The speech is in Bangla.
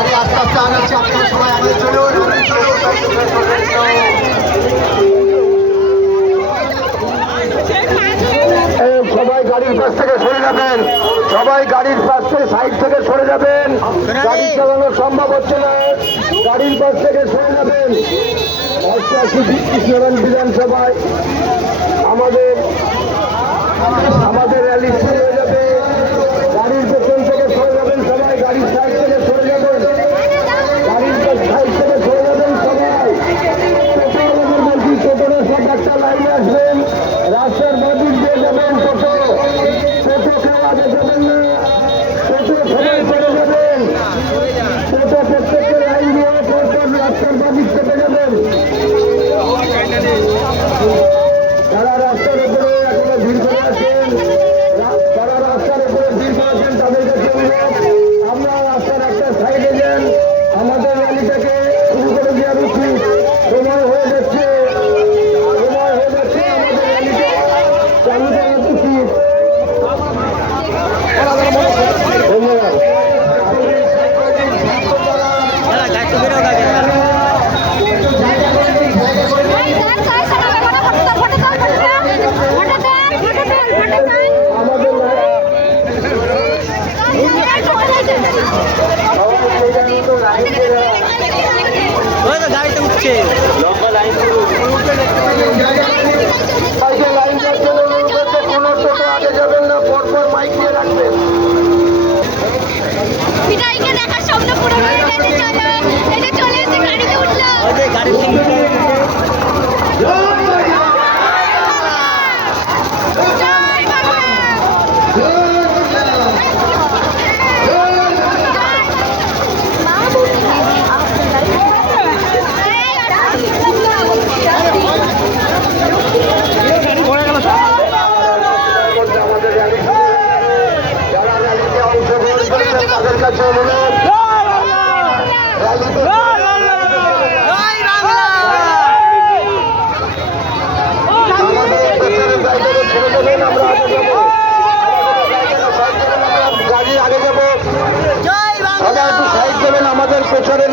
গাড়ি আস্তে আস্তে আগাচ্ছে, আপনারা সবাই আগে চলুন। সবাই গাড়ির পাশ থেকে সরে যাবেন, সবাই গাড়ির পাশ থেকে সাইড থেকে সরে যাবেন। গাড়ি চালানো সম্ভব হচ্ছে না, গাড়ির পাশ থেকে সরে যাবেন। 88 কৃষ্ণগঞ্জ বিধানসভায় আমাদের র্যালি শুরু হয়ে যাবে। গাড়ির পেছন থেকে সরে যাবেন সবাই, গাড়ির সাইড থেকে সরে যাবেন, গাড়ির সাইড থেকে সরে যাবেন সবাই। বলছি টোটোরা সব একটা লাইনে আসবেন, রাস্তার বাদিক দিয়ে যাবেন। টোটো কেউ আগে যাবেন না, টোটো সবাই সরে যাবেন। টোটো প্রত্যেককে লাইন দিয়ে রাস্তার বাদিক থেকে যাবেন। যারা রাস্তার উপরে এখনো ভিড় করে আছেন, যারা রাস্তার উপরে ভিড় করেছেন তাদেরকে অনুরোধ, আমরা রাস্তার একটা সাইডে যান। আমাদের র্যালিটাকে শুরু করে দেওয়ার উচিত, সময় হয়ে যাচ্ছে, আমাদের র্যালিটা চালু করা উচিত। ধন্যবাদ। গাড়িতে উঠছে লম্বা লাইন কোনো টোটো আগে যাবেন না, পরপর মাইক দিয়ে রাখবেন। দেখার স্বপ্ন পূরণ হয়ে গেছে। চলো, এই যে চলে এসে গাড়িতে উঠলো। গাড়ির তাদের কাছে অনুরোধ, গাড়ি আগে যাবো, সবাই একটু সাইড দেবেন। আমাদের পেছনের